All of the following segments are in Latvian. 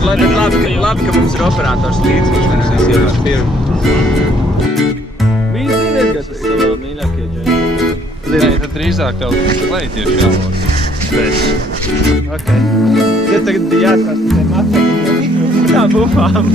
Labi, ka mums ir operators līdzi, viņš nenesīs ievērst pirmu. Viņi ziniet, kas tas savā mīļākie džēni. Nē, tad drīzāk tev leitieši jālūk. Ok. Tad tagad bija jāskās pēc macām. Tā bufām.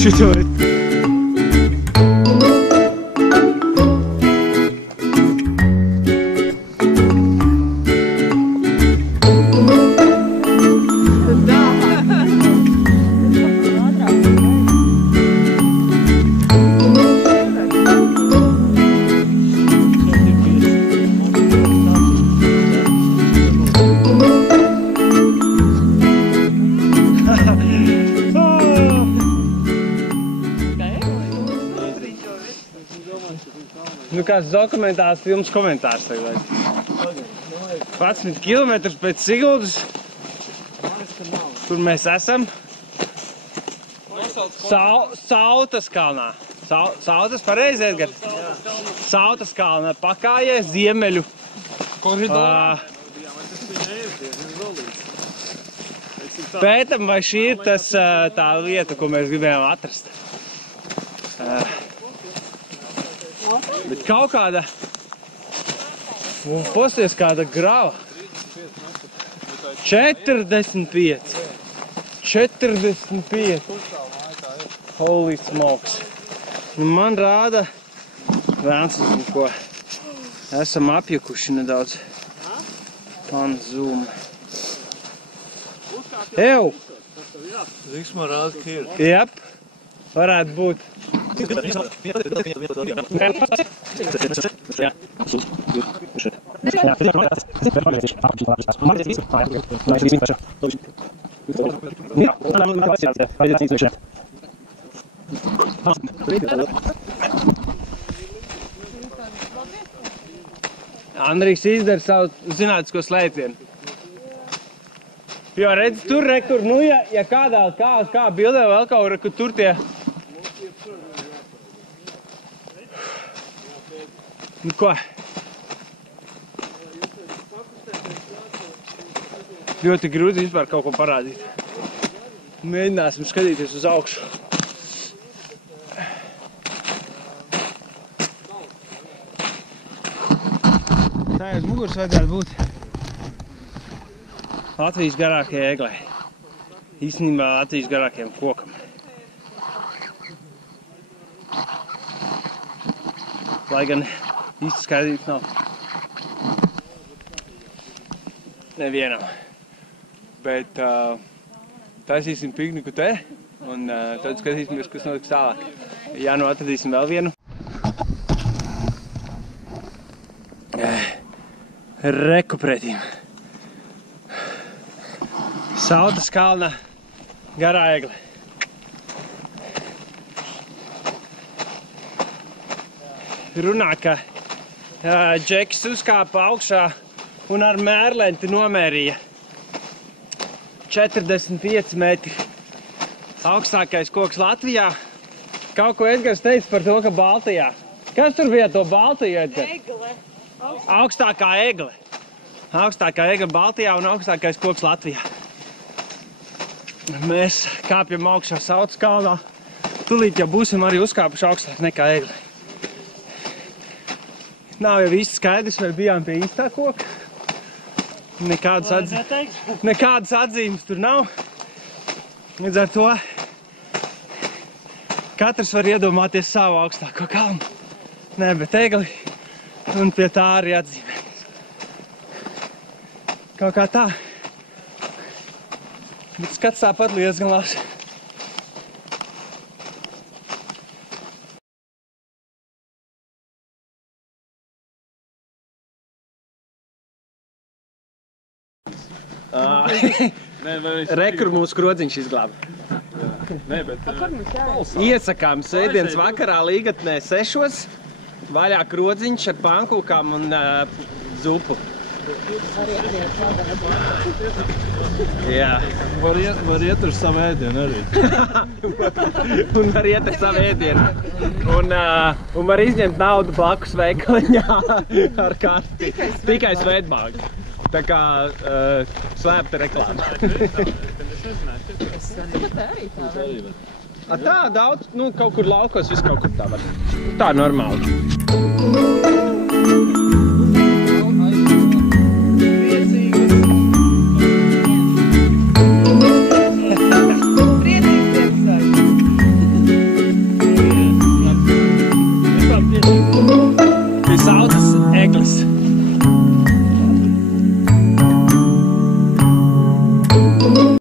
Šito ir. Nu kāds dokumentāls filmas komentārs tagad. 11 kilometrus pēc Siguldas, kur mēs esam. Sautas kalnā. Sautas pareizi, Edgar? Sautas kalnā pakājē ziemeļu. Koridorā? Pētam, vai šī ir tā lieta, ko mēs gribējām atrast. Bet kaut kāda, posties kāda grava. 45. Holy smokes. Nu, man rāda, vēns zinu ko, esam apjukuši nedaudz. Man zoom. Ew! Ziksma rāda, ka ir. Jep, varētu būt. Andrijs izdara savu zinātnisko slēpienu. Jo redz, tur, nu, ja kādā kā bildē vēl kaut kur, tur tie... Nu ko? Ļoti grūti vispār kaut ko parādīt. Mēģināsim skatīties uz augšu. Tā uz muguras vajadzētu būt Latvijas garākajai eglai. Īstenībā Latvijas garākajam kokam. Lai gan īsti skaidrības nav. Nevienam. Bet taisīsim pikniku te, un tad skatīsimies, kas notiks tālāk. Jā, nu atradīsim vēl vienu. Reku pretīm. Sautas kalna garā egle. Runā, ka Džekis uzkāpa augšā un ar mērlenti nomērīja 45 metri. Augstākais koks Latvijā. Kaut ko Edgars teica par to, ka Baltijā. Kas tur bija to Baltiju, Edgar? Egle. Augstākā egle. Augstākā egle Baltijā un augstākais koks Latvijā. Mēs kāpjam augšā Sautas kalnā. Tūlīt jau būsim arī uzkāpuši augstāk nekā egle. Nav jau viss skaidrs, vai bijām pie īstā koka. Nekādas atzīmes tur nav. Līdz ar to katrs var iedomāties savu augstāko kalnu. Nē, bet egli un pie tā arī atzīmē. Kaut kā tā. Bet skats tāpat diezgan labs. Re, kur mūsu krodziņš izglāba. Nē, bet Iesakām svētdienas vakarā Līgatnē 6. Vaļā krodziņš ar pankūkām un zupu. Jā. var iet ar savu ēdienu arī. Un var iet ar savu ēdienu. Un var izņemt naudu blakus veikaliņā ar karti. Tikai svētbāgi. Tā kā slēpta reklāma. Tā daudz, nu kaut kur laukos, viss kaut kur tā var. Tā normāli. Pie saucas eglis.